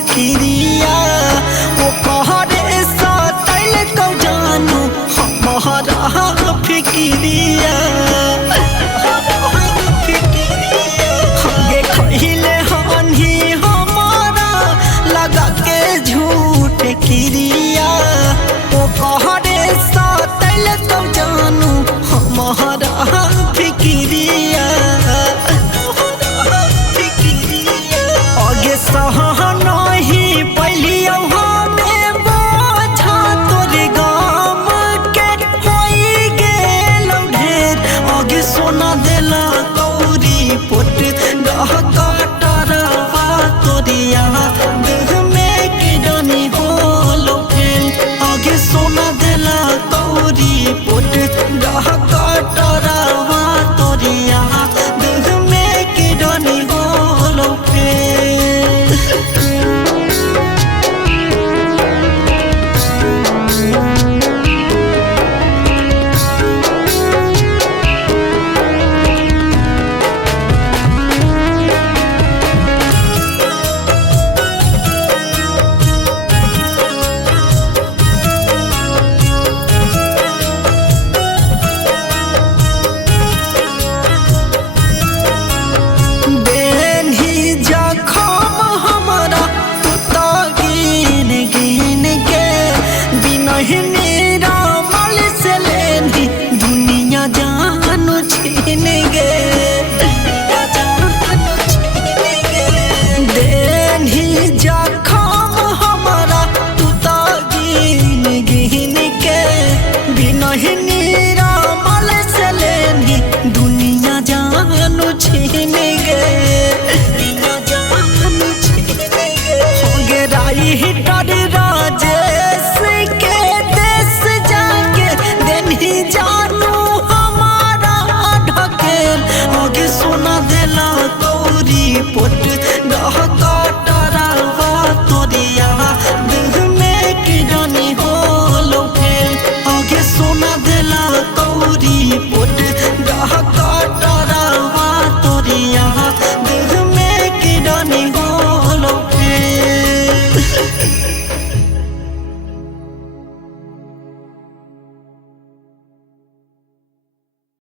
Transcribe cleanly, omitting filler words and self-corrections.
किरिया वो कहरे सतैल कौ जानू हमारा फिकिरिया हगे खहिले हनी हमारा लगा के झूठ किरिया वो कहरे सतैल कौ जानू हमारा फिकिरिया आगे सहना ही पहलियो हमें बोझा तोर गाम के होई गेल ढेर आगे सोना देला कौरी पोट डह काटरवा तोरिया देह में किडनी होलो फेल आगे सोना देला कौरी पोट डह काटरवा तोरिया देह में किडनी होलो फेल। दुनिया जानू छीन गे देनी जखम हमारा तू तो गिन गिन के बिनहिनी रामल से लेनी दुनिया जानू छीन गे हो गे राई